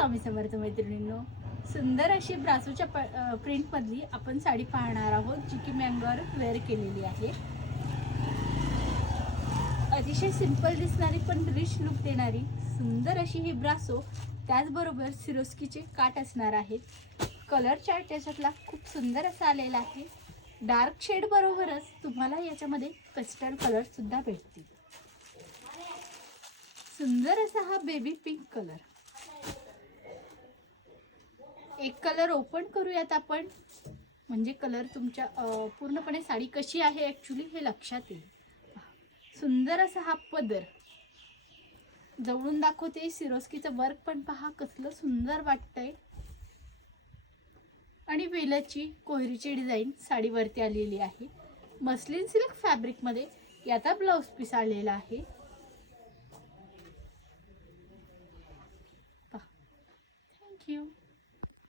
स्वामी समर्थ मैत्रिणींनो, सुंदर अशी ब्रासोच्या प्रिंट मधली आपण साडी पाहणार आहोत, जी की मी अंगावर वेअर केलेली आहे। अतिशय सिंपल दिसणारी पण रिच लुक देणारी सुंदर अशी ही ब्रासो, त्याचबरोबर सिरोस्कीचे काठ असणार आहेत। कलर चार्ट त्याच्यातला खूप सुंदर असा आलेला आहे। डार्क शेड बरोबरच तुम्हाला याच्यामध्ये कस्टर्ड कलर सुद्धा भेटतील। सुंदर असा हा बेबी पिंक कलर। एक कलर ओपन करूयात आपण, म्हणजे कलर तुमच्या पूर्णपणे साडी कशी आहे ॲक्च्युली हे लक्षात येईल। सुंदर असा हा पदर, जवळून दाखवते। सिरोस्कीचं वर्क पण पहा कसलं सुंदर वाटतंय, आणि वेलाची कोहरीची डिझाईन साडीवरती आलेली आहे। मस्लिन सिल्क फॅब्रिक मध्ये याचा ब्लाउज पीस आलेला आहे। थँक्यू।